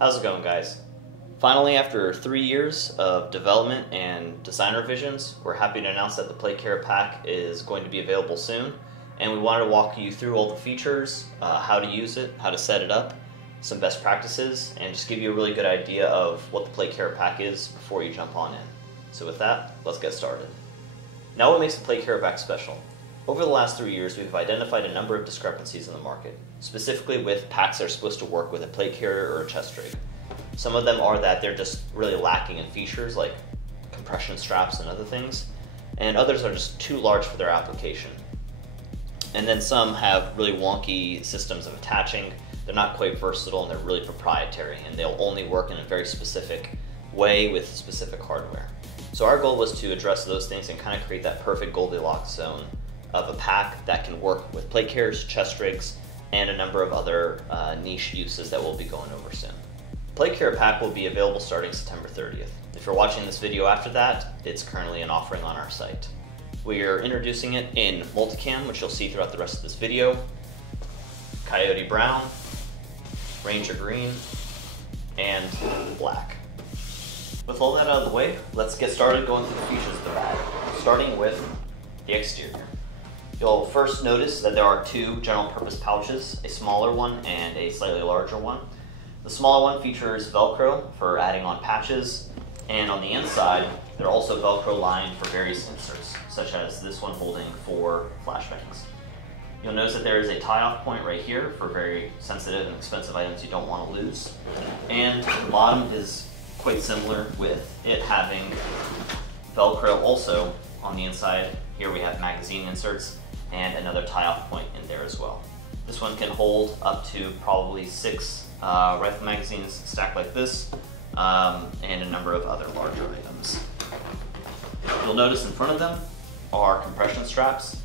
How's it going, guys? Finally, after 3 years of development and design revisions, we're happy to announce that the Plate Care Pack is going to be available soon, and we wanted to walk you through all the features, how to use it, how to set it up, some best practices, and just give you a really good idea of what the Plate Care Pack is before you jump on in. So with that, let's get started. Now, what makes the Plate Care Pack special? Over the last 3 years, we've identified a number of discrepancies in the market, specifically with packs that are supposed to work with a plate carrier or a chest rig. Some of them are that they're just really lacking in features like compression straps and other things, and others are just too large for their application. And then some have really wonky systems of attaching. They're not quite versatile and they're really proprietary, and they'll only work in a very specific way with specific hardware. So our goal was to address those things and kind of create that perfect Goldilocks zone of a pack that can work with plate carriers, chest rigs, and a number of other niche uses that we'll be going over soon. Plate Care Pack will be available starting September 30th. If you're watching this video after that, it's currently an offering on our site. We are introducing it in multicam, which you'll see throughout the rest of this video, Coyote Brown, Ranger Green, and Black. With all that out of the way, let's get started going through the features of the bag, starting with the exterior. You'll first notice that there are two general purpose pouches, a smaller one and a slightly larger one. The smaller one features Velcro for adding on patches, and on the inside, they're also Velcro lined for various inserts, such as this one holding 4 flashbangs. You'll notice that there is a tie-off point right here for very sensitive and expensive items you don't want to lose. And the bottom is quite similar, with it having Velcro also on the inside. Here we have magazine inserts and another tie-off point in there as well. This one can hold up to probably 6 rifle magazines stacked like this, and a number of other larger items. You'll notice in front of them are compression straps.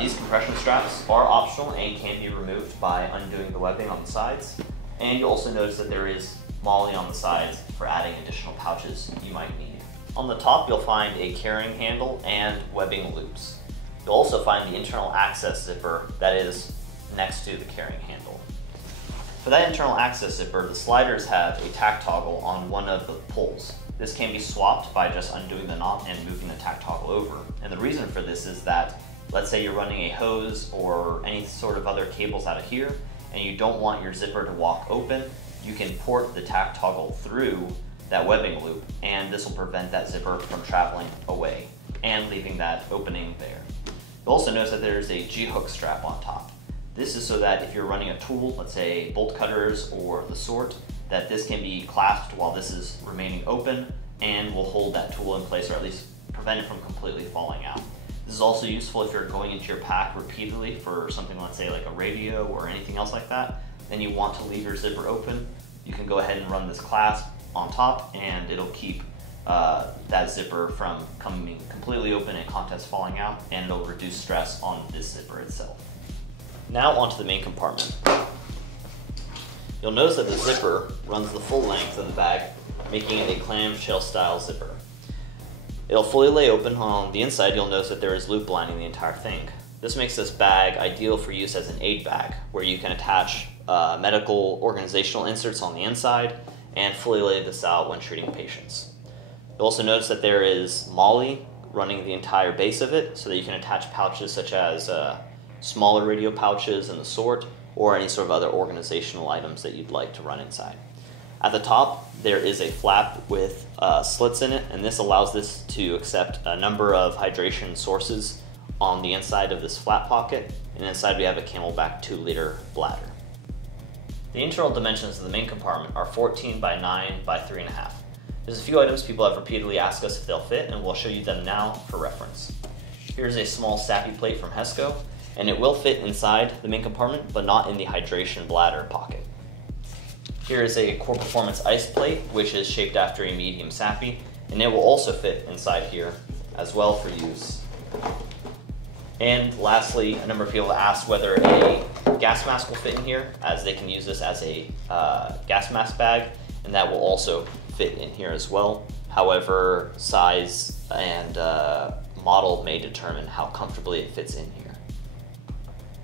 These compression straps are optional and can be removed by undoing the webbing on the sides. And you'll also notice that there is MOLLE on the sides for adding additional pouches you might need. On the top, you'll find a carrying handle and webbing loops. You'll also find the internal access zipper that is next to the carrying handle. For that internal access zipper, the sliders have a tack toggle on one of the pulls. This can be swapped by just undoing the knot and moving the tack toggle over. And the reason for this is that, let's say you're running a hose or any sort of other cables out of here, and you don't want your zipper to walk open, you can port the tack toggle through that webbing loop, and this will prevent that zipper from traveling away and leaving that opening there. You'll also notice that there's a G-hook strap on top. This is so that if you're running a tool, let's say bolt cutters or the sort, that this can be clasped while this is remaining open and will hold that tool in place, or at least prevent it from completely falling out. This is also useful if you're going into your pack repeatedly for something, let's say like a radio or anything else like that, and you want to leave your zipper open. You can go ahead and run this clasp on top, and it'll keep that zipper from coming completely open and contents falling out, and it'll reduce stress on this zipper itself. Now onto the main compartment. You'll notice that the zipper runs the full length of the bag, making it a clamshell style zipper. It'll fully lay open. On the inside, you'll notice that there is loop lining the entire thing. This makes this bag ideal for use as an aid bag, where you can attach medical organizational inserts on the inside and fully lay this out when treating patients. You'll also notice that there is MOLLE running the entire base of it, so that you can attach pouches such as smaller radio pouches and the sort, or any sort of other organizational items that you'd like to run inside. At the top, there is a flap with slits in it, and this allows this to accept a number of hydration sources on the inside of this flap pocket, and inside we have a Camelback 2-liter bladder. The internal dimensions of the main compartment are 14 by 9 by 3.5. There's a few items people have repeatedly asked us if they'll fit, and we'll show you them now for reference. Here's a small SAPI plate from Hesco, and it will fit inside the main compartment, but not in the hydration bladder pocket. Here is a Core Performance ice plate, which is shaped after a medium SAPI, and it will also fit inside here as well for use. And lastly, a number of people asked whether a gas mask will fit in here, as they can use this as a gas mask bag, and that will also fit in here as well. However, size and model may determine how comfortably it fits in here.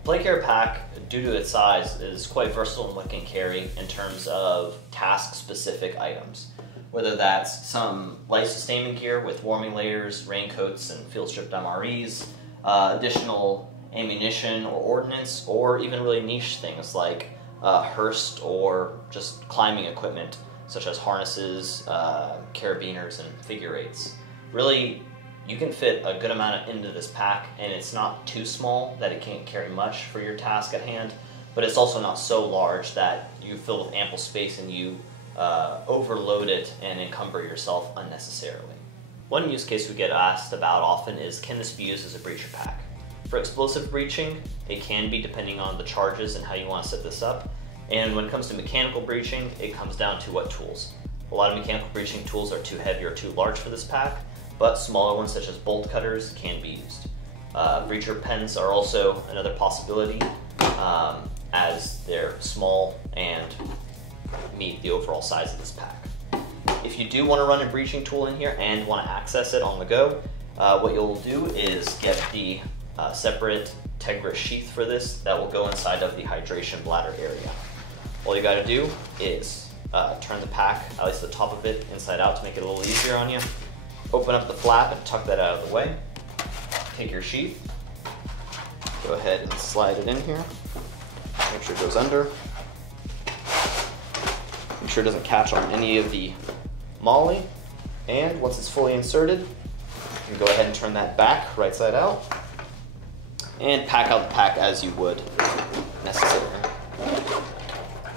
Plate Carrier Pack, due to its size, is quite versatile in what it can carry in terms of task-specific items. Whether that's some life sustainment gear with warming layers, raincoats, and field-stripped MREs, additional ammunition or ordnance, or even really niche things like Hearst or just climbing equipment such as harnesses, carabiners, and figure eights. Really, you can fit a good amount into this pack, and it's not too small that it can't carry much for your task at hand, but it's also not so large that you fill with ample space and you overload it and encumber yourself unnecessarily. One use case we get asked about often is, can this be used as a breacher pack? For explosive breaching, it can be, depending on the charges and how you want to set this up. And when it comes to mechanical breaching, it comes down to what tools. A lot of mechanical breaching tools are too heavy or too large for this pack, but smaller ones such as bolt cutters can be used. Breacher pens are also another possibility, as they're small and meet the overall size of this pack. If you do want to run a breaching tool in here and want to access it on the go, what you'll do is get the separate Tegra sheath for this that will go inside of the hydration bladder area. All you got to do is turn the pack, at least the top of it, inside out to make it a little easier on you. Open up the flap and tuck that out of the way. Take your sheath, go ahead and slide it in here. Make sure it goes under. Make sure it doesn't catch on any of the MOLLE. And once it's fully inserted, you can go ahead and turn that back, right side out, and pack out the pack as you would necessarily.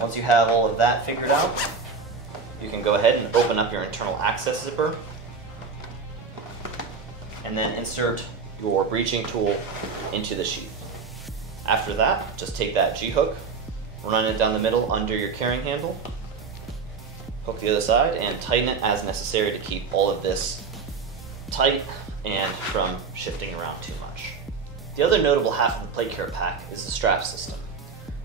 Once you have all of that figured out, you can go ahead and open up your internal access zipper and then insert your breaching tool into the sheath. After that, just take that G-hook, run it down the middle under your carrying handle, hook the other side, and tighten it as necessary to keep all of this tight and from shifting around too much. The other notable half of the Plate Carrier Pack is the strap system.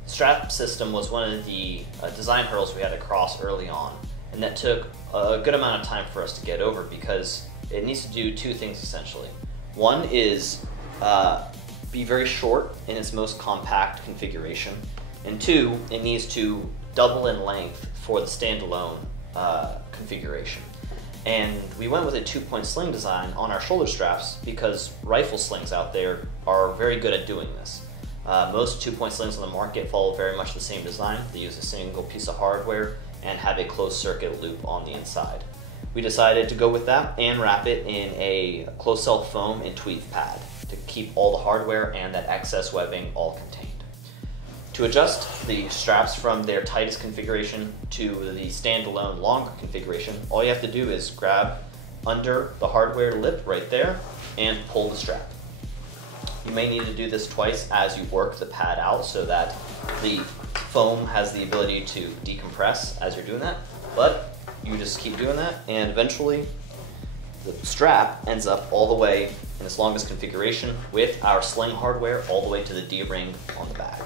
The strap system was one of the design hurdles we had to cross early on, and that took a good amount of time for us to get over because it needs to do two things essentially. One is be very short in its most compact configuration, and two, it needs to double in length for the standalone configuration. And we went with a 2-point sling design on our shoulder straps because rifle slings out there are very good at doing this. Most 2-point slings on the market follow very much the same design. They use a single piece of hardware and have a closed circuit loop on the inside. We decided to go with that and wrap it in a closed cell foam and tweed pad to keep all the hardware and that excess webbing all contained. To adjust the straps from their tightest configuration to the standalone longer configuration, all you have to do is grab under the hardware lip right there and pull the strap. You may need to do this twice as you work the pad out so that the foam has the ability to decompress as you're doing that, but you just keep doing that and eventually the strap ends up all the way in its longest configuration with our sling hardware all the way to the D-ring on the back.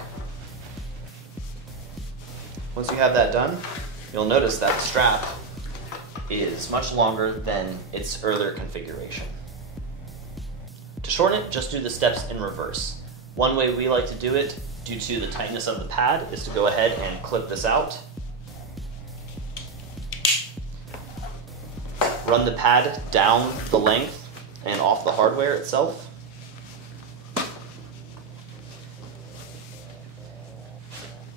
Once you have that done, you'll notice that the strap is much longer than its earlier configuration. To shorten it, just do the steps in reverse. One way we like to do it, due to the tightness of the pad, is to go ahead and clip this out. Run the pad down the length and off the hardware itself.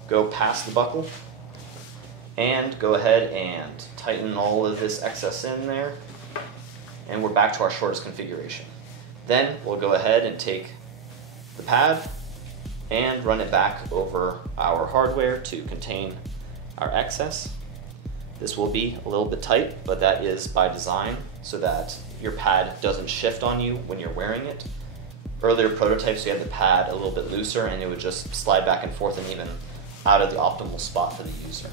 Go past the buckle and go ahead and tighten all of this excess in there, and we're back to our shortest configuration. Then we'll go ahead and take the pad and run it back over our hardware to contain our excess. This will be a little bit tight, but that is by design so that your pad doesn't shift on you when you're wearing it. Earlier prototypes, we had the pad a little bit looser and it would just slide back and forth and even out of the optimal spot for the user.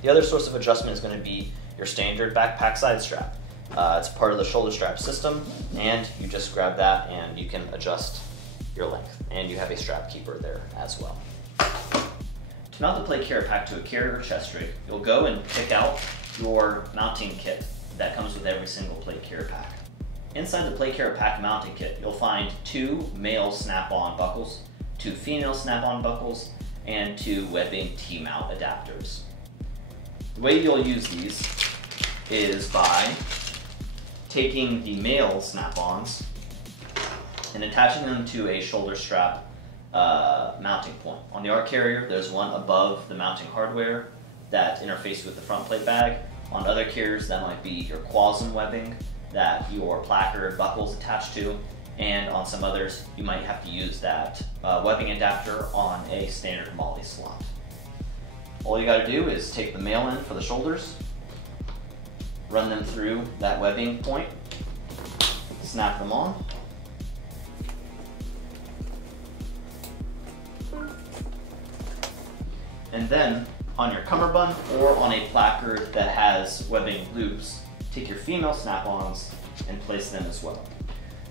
The other source of adjustment is going to be your standard backpack side strap. It's part of the shoulder strap system, and you just grab that and you can adjust your length, and you have a strap keeper there as well. To mount the Plate Carrier Pack to a carrier or chest rig, you'll go and pick out your mounting kit that comes with every single Plate Carrier Pack. Inside the Plate Carrier Pack mounting kit, you'll find 2 male snap-on buckles, 2 female snap-on buckles, and 2 webbing T-mount adapters. The way you'll use these is by taking the male snap-ons and attaching them to a shoulder strap mounting point. On the ARC carrier, there's one above the mounting hardware that interfaces with the front plate bag. On other carriers, that might be your Quasm webbing that your placard buckles attached to, and on some others, you might have to use that webbing adapter on a standard MOLLE slot. All you gotta do is take the male end for the shoulders, run them through that webbing point, snap them on, and then on your cummerbund or on a placard that has webbing loops, take your female snap-ons and place them as well.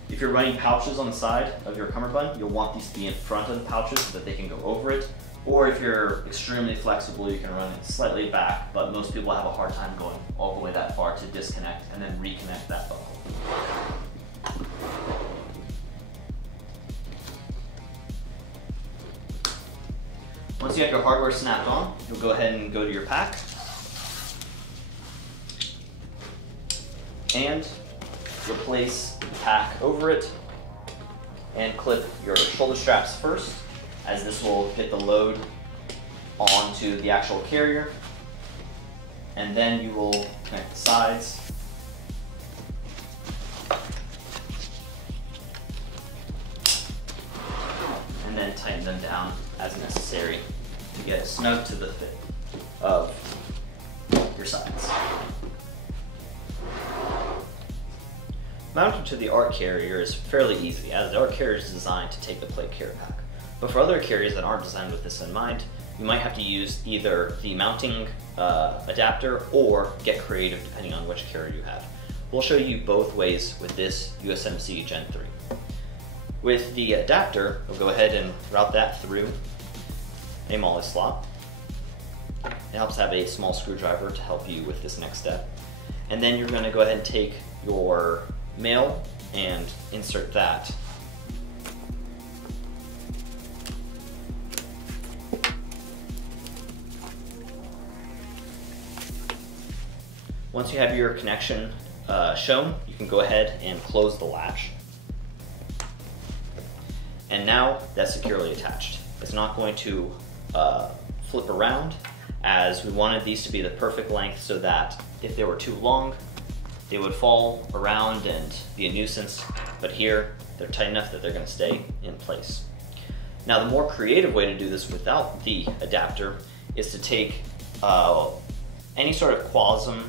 If you're running pouches on the side of your cummerbund, you'll want these to be in front of the pouches so that they can go over it. Or if you're extremely flexible, you can run it slightly back, but most people have a hard time going all the way that far to disconnect and then reconnect that buckle. Once you have your hardware snapped on, you'll go ahead and go to your pack and you'll place the pack over it and clip your shoulder straps first, as this will get the load onto the actual carrier, and then you will connect the sides and then tighten them down as necessary to get it snug to the fit of your sides. Mounting to the ARC carrier is fairly easy, as the ARC carrier is designed to take the plate carrier pack. But for other carriers that aren't designed with this in mind, you might have to use either the mounting adapter or get creative depending on which carrier you have. We'll show you both ways with this USMC Gen 3. With the adapter, we'll go ahead and route that through a MOLLE slot. It helps have a small screwdriver to help you with this next step. And then you're going to go ahead and take your male and insert that. Once you have your connection shown, you can go ahead and close the latch. And now that's securely attached. It's not going to flip around, as we wanted these to be the perfect length so that if they were too long, they would fall around and be a nuisance, but here they're tight enough that they're going to stay in place. Now, the more creative way to do this without the adapter is to take any sort of Quasm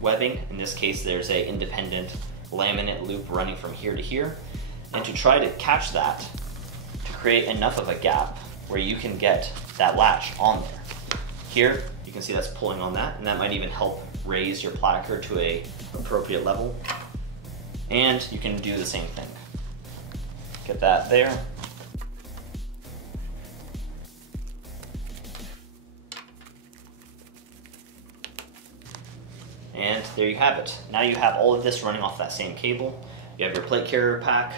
webbing. In this case, there's a independent laminate loop running from here to here, and to try to catch that to create enough of a gap where you can get that latch on there. Here, you can see that's pulling on that, and that might even help raise your placard to a appropriate level. And you can do the same thing. Get that there. And there you have it. Now you have all of this running off that same cable. You have your plate carrier pack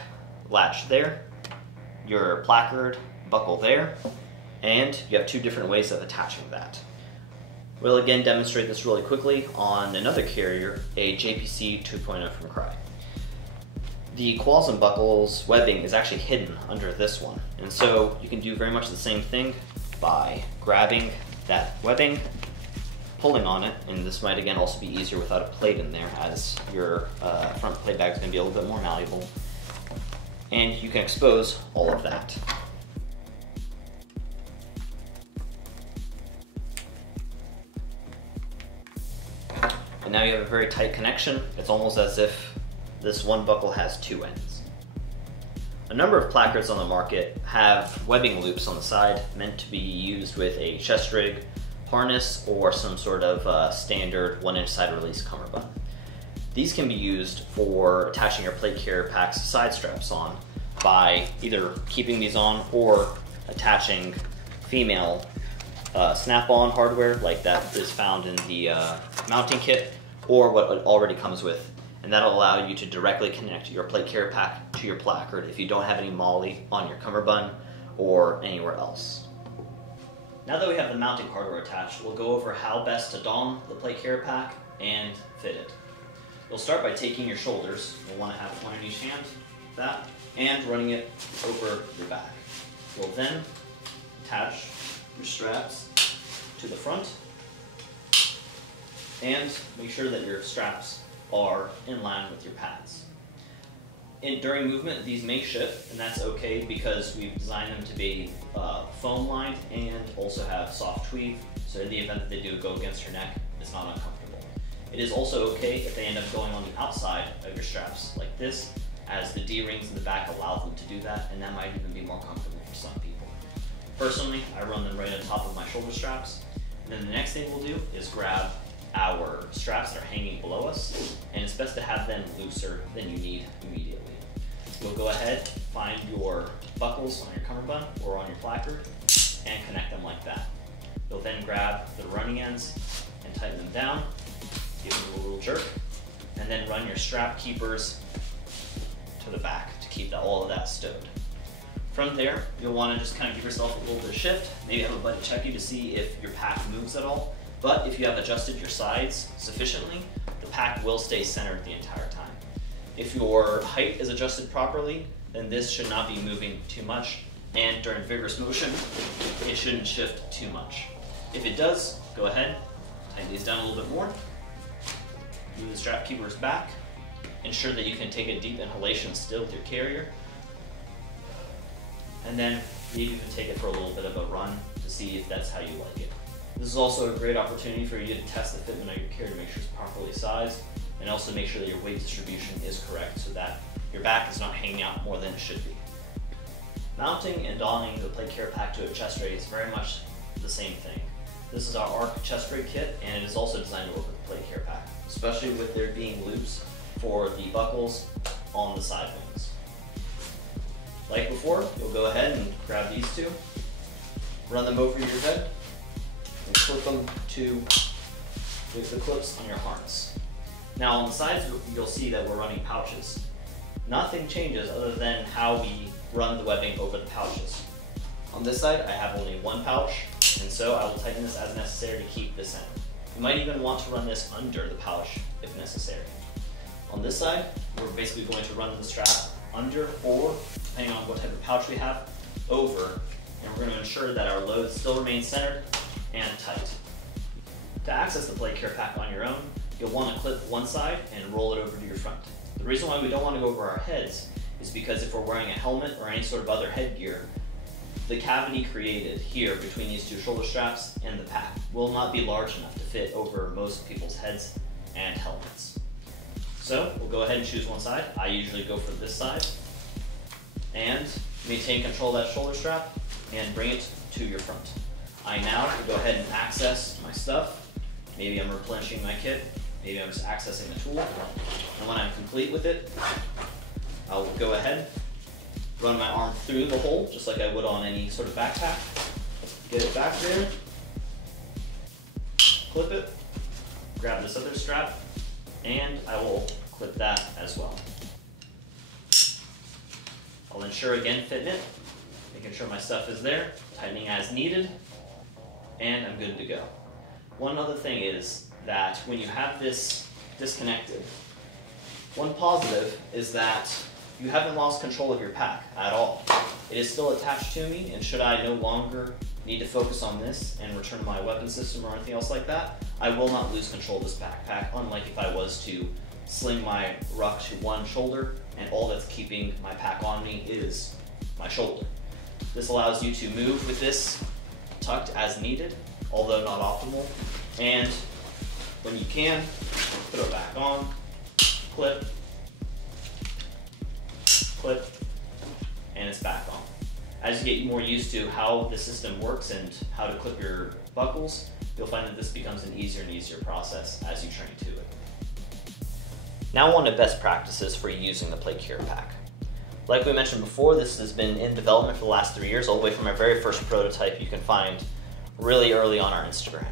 latch there, your placard buckle there, and you have 2 different ways of attaching that. We'll again demonstrate this really quickly on another carrier, a JPC 2.0 from Crye. The Quasm buckle's webbing is actually hidden under this one, and so you can do very much the same thing by grabbing that webbing, pulling on it, and this might again also be easier without a plate in there, as your front plate bag is going to be a little bit more malleable, and you can expose all of that. And now you have a very tight connection. It's almost as if this one buckle has 2 ends. A number of placards on the market have webbing loops on the side meant to be used with a chest rig, harness, or some sort of standard 1-inch side release cummerbund. These can be used for attaching your plate carrier pack's side straps on by either keeping these on or attaching female snap-on hardware like that is found in the mounting kit, or what it already comes with, and that'll allow you to directly connect your plate carrier pack to your placard if you don't have any MOLLE on your cummerbund, or anywhere else. Now that we have the mounting hardware attached, we'll go over how best to don the plate carrier pack and fit it. You'll start by taking your shoulders, you'll want to have one in each hand, that, and running it over your back. You'll then attach your straps to the front and make sure that your straps are in line with your pads. During movement, these may shift, and that's okay because we've designed them to be foam lined and also have soft tweed, so in the event that they do go against your neck, it's not uncomfortable. It is also okay if they end up going on the outside of your straps like this, as the D-rings in the back allow them to do that, and that might even be more comfortable for some people. Personally, I run them right on top of my shoulder straps, and then the next thing we'll do is grab our straps that are hanging below us, and it's best to have them looser than you need immediately. You'll go ahead, find your buckles on your cummerbund or on your placard, and connect them like that. You'll then grab the running ends and tighten them down, give them a little jerk, and then run your strap keepers to the back to keep all of that stowed. From there, you'll want to just kind of give yourself a little bit of shift, maybe have a buddy check you to see if your pack moves at all, but if you have adjusted your sides sufficiently, the pack will stay centered the entire time. If your height is adjusted properly, then this should not be moving too much, and during vigorous motion, it shouldn't shift too much. If it does, go ahead, tighten these down a little bit more, move the strap keepers back, ensure that you can take a deep inhalation still with your carrier, and then maybe even take it for a little bit of a run to see if that's how you like it. This is also a great opportunity for you to test the fitment of your carrier to make sure it's properly sized, and also make sure that your weight distribution is correct so that your back is not hanging out more than it should be. Mounting and donning the plate carrier pack to a chest ray is very much the same thing. This is our ARC chest ray kit, and it is also designed to work with the plate carrier pack, especially with there being loops for the buckles on the side wings. Like before, you'll go ahead and grab these two, run them over your head, and clip them to the clips on your harness. Now on the sides, you'll see that we're running pouches. Nothing changes other than how we run the webbing over the pouches. On this side, I have only one pouch, and so I will tighten this as necessary to keep this in. You might even want to run this under the pouch if necessary. On this side, we're basically going to run the strap under, or depending on what type of pouch we have, over, and we're going to ensure that our load still remains centered and tight. To access the plate carrier pack on your own, you'll want to clip one side and roll it over to your front. The reason why we don't want to go over our heads is because if we're wearing a helmet or any sort of other headgear, the cavity created here between these two shoulder straps and the pack will not be large enough to fit over most people's heads and helmets. So we'll go ahead and choose one side. I usually go for this side, and maintain control of that shoulder strap and bring it to your front. I now will go ahead and access my stuff. Maybe I'm replenishing my kit, maybe I'm just accessing the tool, and when I'm complete with it, I'll go ahead, run my arm through the hole, just like I would on any sort of backpack, get it back there, clip it, grab this other strap, and I will clip that as well. I'll ensure again fitment, making sure my stuff is there, tightening as needed, and I'm good to go. One other thing is that when you have this disconnected, one positive is that you haven't lost control of your pack at all. It is still attached to me, and should I no longer need to focus on this and return to my weapon system or anything else like that, I will not lose control of this backpack, unlike if I was to sling my ruck to one shoulder and all that's keeping my pack on me is my shoulder. This allows you to move with this tucked as needed, although not optimal, and when you can, put it back on, clip, clip, and it's back on. As you get more used to how the system works and how to clip your buckles, you'll find that this becomes an easier and easier process as you train to it. Now on to best practices for using the plate carrier pack. Like we mentioned before, this has been in development for the last 3 years, all the way from our very first prototype you can find really early on our Instagram.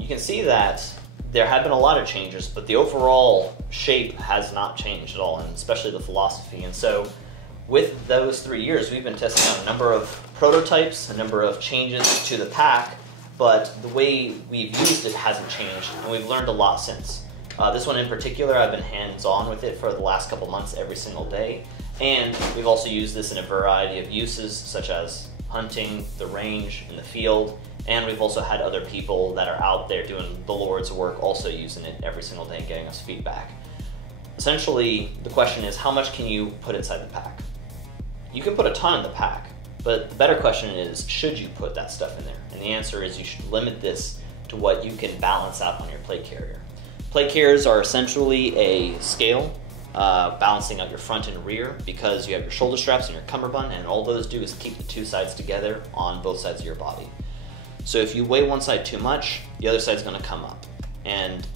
You can see that there have been a lot of changes, but the overall shape has not changed at all, and especially the philosophy. And so With those 3 years, we've been testing out a number of prototypes, a number of changes to the pack, but the way we've used it hasn't changed, and we've learned a lot since. This one in particular, I've been hands-on with it for the last couple months every single day, and we've also used this in a variety of uses, such as hunting, the range, in the field, and we've also had other people that are out there doing the Lord's work also using it every single day and getting us feedback. Essentially, the question is, how much can you put inside the pack? You can put a ton in the pack, but the better question is, should you put that stuff in there? And the answer is you should limit this to what you can balance out on your plate carrier. Plate carriers are essentially a scale balancing out your front and rear, because you have your shoulder straps and your cummerbund, and all those do is keep the two sides together on both sides of your body. So if you weigh one side too much, the other side's going to come up, and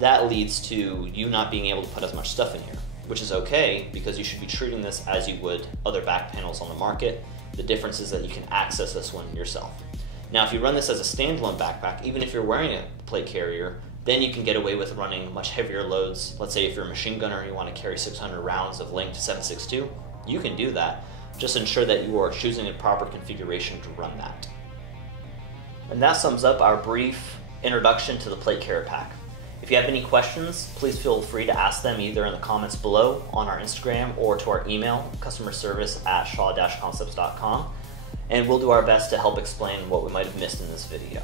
that leads to you not being able to put as much stuff in here, which is okay, because you should be treating this as you would other back panels on the market. The difference is that you can access this one yourself. Now, if you run this as a standalone backpack, even if you're wearing a plate carrier, then you can get away with running much heavier loads. Let's say if you're a machine gunner and you want to carry 600 rounds of linked 7.62, you can do that. Just ensure that you are choosing a proper configuration to run that. And that sums up our brief introduction to the plate carrier pack. If you have any questions, please feel free to ask them either in the comments below on our Instagram or to our email, customerservice@shaw-concepts.com, and we'll do our best to help explain what we might have missed in this video.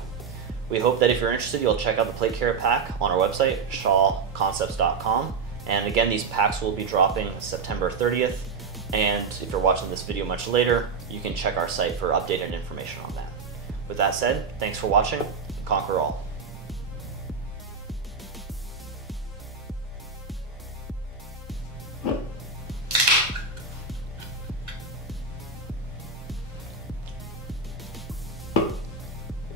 We hope that if you're interested, you'll check out the plate carrier pack on our website, shaw-concepts.com. And again, these packs will be dropping September 30th, and if you're watching this video much later, you can check our site for updated information on that. With that said, thanks for watching, and conquer all.